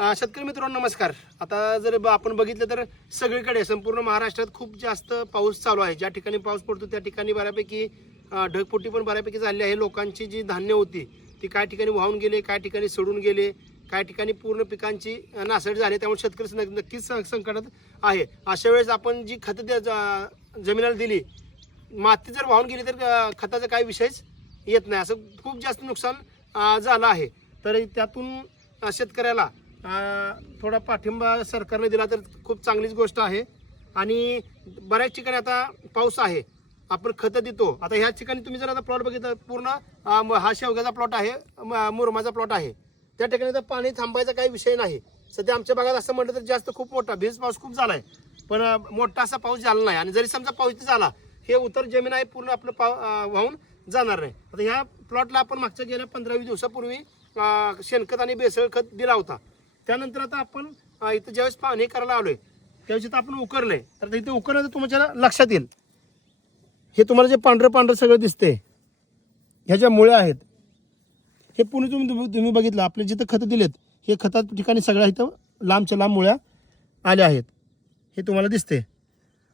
शेतकरी मित्रांनो नमस्कार। आता जर आपण बघितलं तर सगळीकडे संपूर्ण महाराष्ट्रात खूप जास्त पाऊस चालू आहे। ज्या ठिकाणी पाऊस पडतो त्या ठिकाणी बऱ्यापैकी ढगफुटी पण बऱ्यापैकी झाली आहे। लोकांची जी धान्य होती ती काही ठिकाणी वाहून गेले, काही ठिकाणी सडून गेले, काही ठिकाणी पूर्ण पिकांची नासाडी झाली। त्यामुळे शेतकरी नक्कीच संकटात आहे। अशा वेळेस आपण जी खतं जमिनीला दिली, माती जर वाहून गेली तर खताचा काही विषयच येत नाही। असं खूप जास्त नुकसान झालं आहे। तर त्यातून शेतकऱ्याला थोडा पाठिंबा सरकारने दिला तर खूप चांगलीच गोष्ट आहे। आणि बऱ्याच ठिकाणी आता पाऊस आहे, आपण खतं देतो। आता ह्या ठिकाणी तुम्ही जर आता प्लॉट बघितला पूर्ण हा शेवग्याचा प्लॉट आहे, मुरमाचा प्लॉट आहे। त्या ठिकाणी तर पाणी थांबायचा काही विषय नाही। सध्या आमच्या भागात असं म्हटलं तर जास्त खूप मोठा भिज पाऊस खूप झाला आहे, पण मोठा असा पाऊस झाला नाही। आणि जरी समजा पाऊस झाला, हे उतर जमीन आहे पूर्ण आपलं वाहून जाणार नाही। आता ह्या प्लॉटला आपण मागच्या गेल्या 15-20 दिवसापूर्वी शेणखत आणि बेसळ खत दिला होता। त्यानंतर आता आपण इथं ज्यावेळेस पाणी करायला आलोय त्यावेळेस इथं आपण उकरलंय, तर इथे उकरलं तर तुमच्या लक्षात येईल, हे तुम्हाला जे पांढरं सगळं दिसते, ह्या ज्या मुळ्या आहेत, हे पूर्ण तुम्ही बघितलं आपले जिथं खतं दिलेत, हे खतात ठिकाणी सगळ्या इथं लांबच्या लांब मुळ्या आल्या आहेत, हे तुम्हाला दिसते।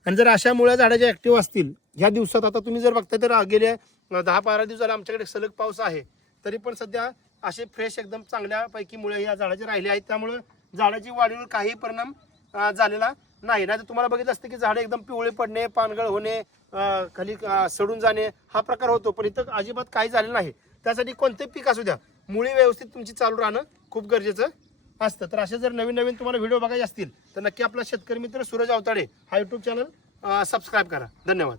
आणि जर अशा मुळ्या झाडाच्या ऍक्टिव्ह असतील ह्या दिवसात, आता तुम्ही जर बघता तर गेले 10-12 दिवस झाले आमच्याकडे सलग पाऊस आहे, तरी पण सध्या असे फ्रेश एकदम चांगल्यापैकी मुळे या झाडाचे राहिले आहेत। त्यामुळे झाडाची वाढीवर काही परिणाम झालेला नाही। तर तुम्हाला बघितलं असतं की झाडं एकदम पिवळे पडणे, पानगळ होणे, खाली सडून जाणे हा प्रकार होतो, पण इथं अजिबात काही झालेलं नाही। त्यासाठी कोणतेही पीक असू द्या, मुळी व्यवस्थित तुमची चालू राहणं खूप गरजेचं असतं। तर असे जर नवीन तुम्हाला व्हिडिओ बघायचे असतील तर नक्की आपला शेतकरी मित्र सूरज अवताडे हा यूट्यूब चॅनल सबस्क्राईब करा। धन्यवाद।